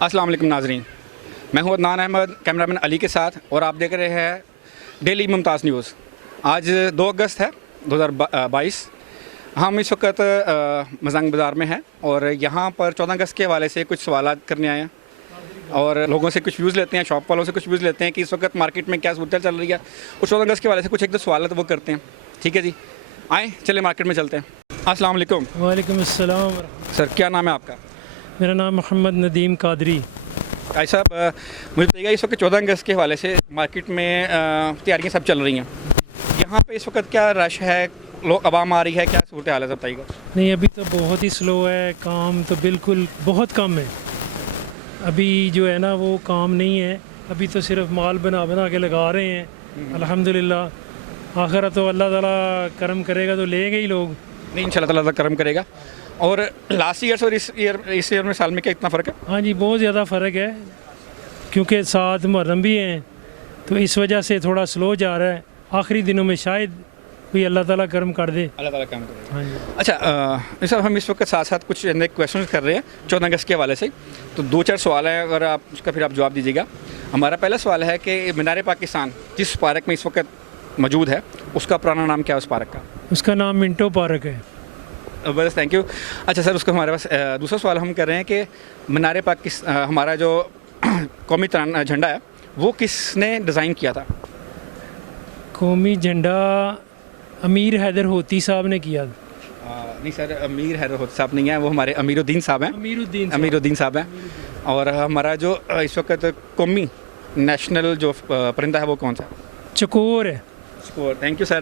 अस्सलाम वालेकुम नाजरीन, मैं हूं अदनान अहमद कैमरामैन अली के साथ और आप देख रहे हैं डेली मुमताज़ न्यूज़। आज 2 अगस्त है 2022। हम इस वक्त मजंग बाज़ार में हैं और यहाँ पर 14 अगस्त के हवाले से कुछ सवाल करने आए हैं और लोगों से कुछ व्यूज़ लेते हैं, शॉप वालों से कुछ व्यूज़ लेते हैं कि इस वक्त मार्केट में क्या सूरत चल रही है। और 14 अगस्त के हवाले से कुछ एक दो सवाल वो करते हैं। ठीक है जी, आए चले मार्केट में चलते हैं। अस्सलाम वालेकुम। वालेकुम अस्सलाम। सर, क्या नाम है आपका? मेरा नाम मोहम्मद नदीम कादरी। भाई साहब, मुझे बताइएगा इस वक्त 14 अगस्त के हवाले से मार्केट में तैयारियां सब चल रही हैं। यहाँ पे इस वक्त क्या रश है, लोग आवाम आ रही है, क्या सूरत हाल है, सब बताइएगा। नहीं, अभी तो बहुत ही स्लो है, काम तो बिल्कुल बहुत कम है। अभी जो है ना वो काम नहीं है, अभी तो सिर्फ माल बना बना के लगा रहे हैं। अल्हम्दुलिल्लाह, आखिर तो अल्लाह ताला करम करेगा तो लेंगे ही लोग। नहीं, इंशाल्लाह ताला करम करेगा। और लास्ट ईयर और इस ईयर में साल में क्या इतना फ़र्क है? हाँ जी, बहुत ज़्यादा फ़र्क है क्योंकि साथ मुहर्रम भी हैं, तो इस वजह से थोड़ा स्लो जा रहा है। आखिरी दिनों में शायद कोई अल्लाह ताला करम कर दे। अल्लाह ताला करम करेगा। हाँ जी। अच्छा सर, हम इस वक्त साथ साथ कुछ क्वेश्चन कर रहे हैं 14 अगस्त के हवाले से, तो 2-4 सवाल हैं, अगर आप उसका फिर आप जवाब दीजिएगा। हमारा पहला सवाल है कि मीनार पाकिस्तान जिस पार्क में इस वक्त मौजूद है उसका पुराना नाम क्या है उस पार्क का? उसका नाम मिंटो पार्क है। बस, थैंक यू। अच्छा सर, उसका हमारे पास दूसरा सवाल हम कर रहे हैं कि मीनार पाकिस्तान हमारा जो कौमी झंडा है वो किसने डिज़ाइन किया था? कौमी झंडा अमीर हैदर होती साहब ने किया। नहीं सर, अमीर हैदर साहब नहीं है, वो हमारे अमीरुद्दीन साहब हैं। अमीरुद्दीन साहब हैं। और हमारा जो इस वक्त कौमी नेशनल जो परिंदा है वो कौन सा? चकोर है। स्कोर। Thank you sir.